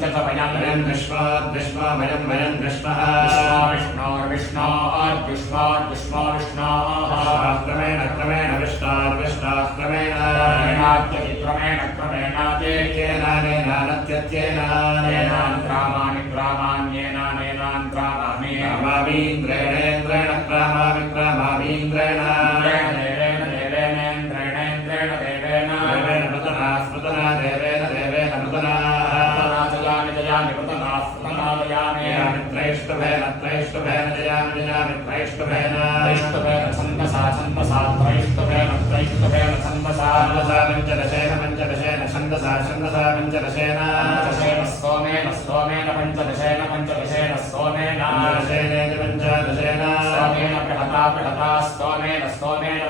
च वयं वयं विश्वा वयं वयं विश्वः विष्णोर्विष्णोर्विष्णोर्विष्णोः क्रमेण क्रमेण विष्णार्विष्णाः क्रमेणात्येनानेनानत्यत्येनानेनान् ग्रामाण्येनानेनान् ग्रामाणि ग्रामामीन्द्रेणेन्द्रेण ग्रामामि ग्रामामीन्द्रेण देवेनेन्द्रेणेन्द्रेणेन्द्रेण देवेन देवेन मृतना स्मृतना देवेन देवेन मृतना जयामि जयामि मृतना स्मृतना जयामि त्रैष्टभेन त्रैष्टभेन जयामि जयामि त्रैष्टभेन त्रैष्टभेन छन्दसा छन्दसा त्रैष्टभेन त्रैष्टभेन छन्दसा छन्दसा पञ्चदशेन पञ्चदशेन छन्दसा छन्दसा पञ्चदशेन पञ्चदशेन स्तोमेन स्तोमेन पञ्चदशेन पञ्चदशेन स्तोमेन पञ्चदशेन पञ्चदशेन स्तोमेन बृहता बृहता स्तोमेन स्तोमेन